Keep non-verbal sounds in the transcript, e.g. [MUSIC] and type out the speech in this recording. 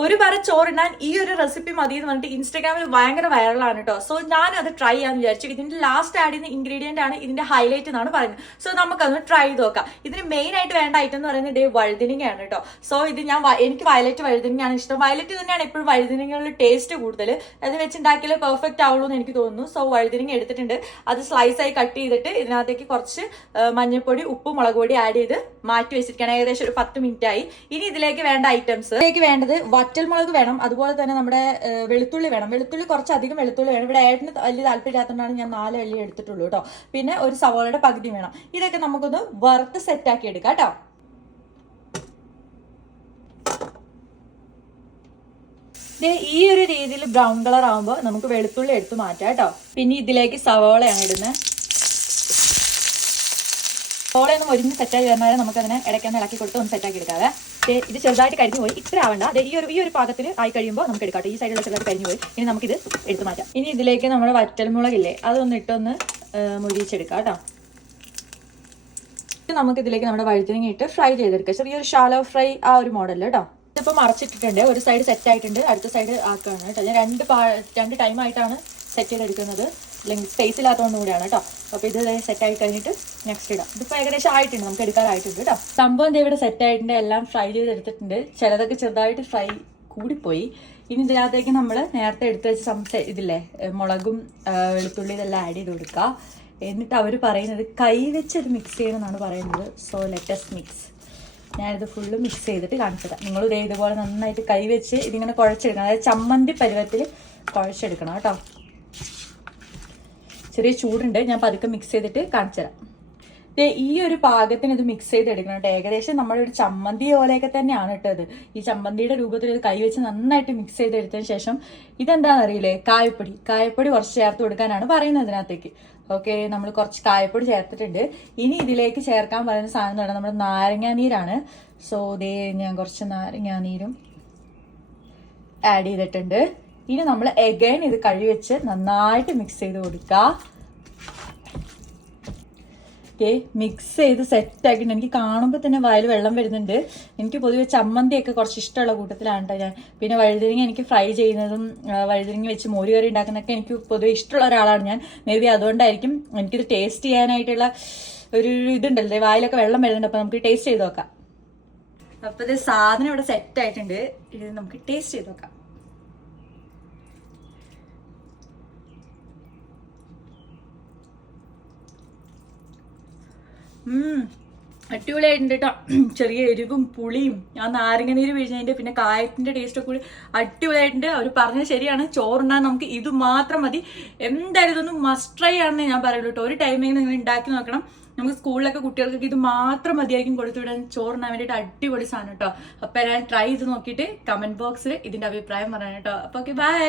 ഒരു പറ ചോറിനാൻ ഈ ഒരു റെസിപ്പി മതി എന്ന് പറഞ്ഞിട്ട് ഇൻസ്റ്റാഗ്രാമിൽ ഭയങ്കര വൈറലാണ് കേട്ടോ സോ ഞാൻ അത് ട്രൈ ചെയ്യാന്ന് വിചാരിച്ചു. ഇതിന്റെ ലാസ്റ്റ് ആഡ് ചെയ്യുന്ന ഇൻഗ്രീഡിയന്റ് ആണ് ഇതിന്റെ ഹൈലൈറ്റ് എന്നാണ് പറയുന്നത്. സോ നമുക്കതൊന്ന് ട്രൈ ചെയ്ത് നോക്കാം. ഇതിന് മെയിൻ ആയിട്ട് വേണ്ട ഐറ്റം എന്ന് പറയുന്നത് ഡേ വഴുതിനിങ്ങയാണ് കേട്ടോ സോ ഇത് ഞാൻ എനിക്ക് വയലറ്റ് വഴുതിനിങ്ങയാണ് ഇഷ്ടം. വയലറ്റ് തന്നെയാണ് എപ്പോഴും വഴുതിനിങ്ങളുടെ ടേസ്റ്റ് കൂടുതൽ അത് വെച്ചുണ്ടാക്കിയാൽ പെർഫെക്റ്റ് ആവുള്ളൂ എന്ന് എനിക്ക് തോന്നുന്നു. സോ വഴുതിനിങ്ങ എടുത്തിട്ടുണ്ട്. അത് സ്ലൈസ് ആയി കട്ട് ചെയ്തിട്ട് ഇതിനകത്തേക്ക് കുറച്ച് മഞ്ഞൾപ്പൊടി ഉപ്പ് മുളക് പൊടി ആഡ് ചെയ്ത് മാറ്റി വെച്ചിരിക്കുകയാണ്. ഏകദേശം ഒരു പത്ത് മിനിറ്റ് ആയി ഇനി ഇതിലേക്ക് വേണ്ട ഐറ്റംസ് ഇതിലേക്ക് വേണ്ടത് വറ്റൽമുളക് വേണം. അതുപോലെ തന്നെ നമ്മുടെ വെളുത്തുള്ളി വേണം. വെളുത്തുള്ളി കുറച്ചധികം വെളുത്തുള്ളി വേണം. ഇവിടെ ഏട്ടന് വലിയ താല്പര്യമില്ലാത്തതുകൊണ്ടാണ് ഞാൻ നാല് വെള്ളി എടുത്തിട്ടുള്ളൂ കേട്ടോ. പിന്നെ ഒരു സവോളയുടെ പകുതി വേണം. ഇതൊക്കെ നമുക്കൊന്ന് വറുത്ത് സെറ്റ് ആക്കി എടുക്കാം കേട്ടോ. ഈ ഒരു രീതിയിൽ ബ്രൗൺ കളർ ആകുമ്പോൾ നമുക്ക് വെളുത്തുള്ളി എടുത്ത് മാറ്റാം കേട്ടോ. പിന്നെ ഇതിലേക്ക് സവോളയാണ് ഇടുന്നത്. സവോളയൊന്നും ഒരുങ്ങി സെറ്റായി വരുന്നവരെ നമുക്ക് അതിനെ ഇടയ്ക്കൊന്ന് ഇളക്കി കൊടുത്ത് ഒന്ന് സെറ്റാക്കി എടുക്കാതെ ഇത് ചെറുതായിട്ട് കരിഞ്ഞു പോയി. ഇത്ര ആവണ്ട. ദേ ഈ ഒരു ഈ ഒരു പാകത്തിൽ ആയി കഴിയുമ്പോൾ നമുക്ക് എടുക്കാം ഈ സൈഡിലുള്ള ചെറുതായിട്ട് കരിഞ്ഞു പോയി. ഇനി നമുക്കിത് എടുത്തു മാറ്റാം. ഇനി ഇതിലേക്ക് നമ്മുടെ വറ്റൽമുളകില്ലേ അതൊന്ന് ഇട്ടൊന്ന് ആ, മുരിയിച്ചെടുക്കാം കേട്ടോ. നമുക്ക് ഇതിലേക്ക് നമ്മുടെ വഴുതനങ്ങ ഇട്ട് ഫ്രൈ ചെയ്തെടുക്കാം. ചെറിയൊരു ഷാലോ ഫ്രൈ ആ ഒരു മോഡൽ കേട്ടോ. ഇതിപ്പോൾ മറച്ചിട്ടിട്ടുണ്ട്. ഒരു സൈഡ് സെറ്റ് ആയിട്ടുണ്ട്. അടുത്ത സൈഡ് ആക്കുകയാണ് കേട്ടോ. ഞാൻ രണ്ട് രണ്ട് ടൈം ആയിട്ടാണ് സെറ്റ് ചെയ്തെടുക്കുന്നത്. അല്ലെങ്കിൽ സ്പേസ് ഇല്ലാത്തതുകൊണ്ട് കൂടിയാണ് കേട്ടോ അപ്പോൾ ഇത് സെറ്റ് ആയി കഴിഞ്ഞിട്ട് നെക്സ്റ്റ് ഇടാം. ഇതിപ്പോൾ ഏകദേശം ആയിട്ടുണ്ട് നമുക്ക് എടുക്കാറായിട്ടുണ്ട് കേട്ടോ സംഭവം ഇവിടെ സെറ്റ് ആയിട്ടുണ്ട് എല്ലാം ഫ്രൈ ചെയ്തെടുത്തിട്ടുണ്ട്. ചിലതൊക്കെ ചെറുതായിട്ട് ഫ്രൈ കൂടിപ്പോയി. ഇനി ഇതിനകത്തേക്ക് നമ്മൾ നേരത്തെ എടുത്ത് വെച്ച സംസ ഇതില്ലേ മുളകും വെളുത്തുള്ളി ഇതെല്ലാം ആഡ് ചെയ്ത് കൊടുക്കുക എന്നിട്ട് അവർ പറയുന്നത് കൈ വെച്ച് അത് മിക്സ് ചെയ്യണമെന്നാണ് പറയുന്നത്. സോ ലെറ്റസ് മിക്സ് ഞാനിത് ഫുള്ള് മിക്സ് ചെയ്തിട്ട് കാണിച്ചത്. നിങ്ങൾ ഇതേ ഇതുപോലെ നന്നായിട്ട് കൈ വെച്ച് ഇതിങ്ങനെ കുഴച്ചെടുക്കണം. അതായത് ചമ്മന്തി പരുവത്തിൽ കുഴച്ചെടുക്കണം കേട്ടോ ചെറിയ ചൂടുണ്ട് ഞാൻ പതുക്കെ മിക്സ് ചെയ്തിട്ട് കാണിച്ചു തരാം. ഈ ഒരു പാകത്തിന് ഇത് മിക്സ് ചെയ്തെടുക്കണം കേട്ടോ. ഏകദേശം നമ്മുടെ ഒരു ചമ്മന്തി പോലെയൊക്കെ തന്നെയാണ് കേട്ടോ ഇത്. ഈ ചമ്മന്തിയുടെ രൂപത്തിൽ ഇത് കൈവച്ച് നന്നായിട്ട് മിക്സ് ചെയ്തെടുത്തതിന് ശേഷം ഇതെന്താണെന്ന് അറിയില്ലേ കായപ്പൊടി. കായപ്പൊടി കുറച്ച് ചേർത്ത് കൊടുക്കാനാണ് പറയുന്നത് ഇതിനകത്തേക്ക്. ഓക്കെ നമ്മൾ കുറച്ച് കായപ്പൊടി ചേർത്തിട്ടുണ്ട്. ഇനി ഇതിലേക്ക് ചേർക്കാൻ പറയുന്ന സാധനം എന്ന് പറയുന്നത് നമ്മുടെ നാരങ്ങാനീരാണ് സോ ദേ ഞാൻ കുറച്ച് നാരങ്ങാനീരും ആഡ് ചെയ്തിട്ടുണ്ട്. ഇനി നമ്മൾ എഗൈൻ ഇത് കഴിവെച്ച് നന്നായിട്ട് മിക്സ് ചെയ്ത് കൊടുക്കുക ഓക്കെ മിക്സ് ചെയ്ത് സെറ്റ് ആക്കിയിട്ട് എനിക്ക് കാണുമ്പോൾ തന്നെ വയൽ വെള്ളം വരുന്നുണ്ട്. എനിക്ക് പൊതുവെ ചമ്മന്തിയൊക്കെ കുറച്ച് ഇഷ്ടമുള്ള കൂട്ടത്തിലാണ് ട്ടോ ഞാൻ. പിന്നെ വഴുതിരിങ്ങ എനിക്ക് ഫ്രൈ ചെയ്യുന്നതും വഴുതിരിങ്ങ വെച്ച് മോര് കറി ഉണ്ടാക്കുന്നതൊക്കെ എനിക്ക് പൊതുവെ ഇഷ്ടമുള്ള ഒരാളാണ് ഞാൻ. മേ ബി അതുകൊണ്ടായിരിക്കും എനിക്കിത് ടേസ്റ്റ് ചെയ്യാനായിട്ടുള്ള ഒരു ഇതുണ്ടല്ലേ. വായിലൊക്കെ വെള്ളം വരുന്നുണ്ട്. അപ്പോൾ നമുക്ക് ടേസ്റ്റ് ചെയ്ത് നോക്കാം. അപ്പോൾ ഇത് സാധനം ഇവിടെ സെറ്റ് ആയിട്ടുണ്ട്. ഇത് നമുക്ക് ടേസ്റ്റ് ചെയ്ത് നോക്കാം. അടിപൊളിയായിട്ടുണ്ട് കേട്ടോ [CLEARS THROAT] ചെറിയ എരിവും പുളിയും. ആ നാരങ്ങനീര് പിഴിഞ്ഞതിന്റെ പിന്നെ കായത്തിന്റെ ടേസ്റ്റ് ഒക്കെ അടിപൊളിയായിട്ടുണ്ട്. അവർ പറഞ്ഞത് ശരിയാണ്. ചോറുണ്ണാൻ നമുക്ക് ഇത് മാത്രം മതി. എന്തായാലും ഇതൊന്നും മസ്റ്റ് ട്രൈ ആണെന്ന് ഞാൻ പറയുള്ളൂ കേട്ടോ ഒരു ടൈമിൽ നിങ്ങൾ ഉണ്ടാക്കി നോക്കണം. നമുക്ക് സ്കൂളിലൊക്കെ കുട്ടികൾക്കൊക്കെ ഇത് മാത്രം മതിയായിരിക്കും കൊടുത്തു വിടാൻ. ചോറുണ്ണാൻ വേണ്ടിയിട്ട് അടിപൊളി സാധനം കേട്ടോ അപ്പോൾ ഞാൻ ട്രൈ ചെയ്ത് നോക്കിയിട്ട് കമന്റ് ബോക്സിൽ ഇതിന്റെ അഭിപ്രായം പറയാൻ കേട്ടോ അപ്പോൾ ഓക്കെ ബൈ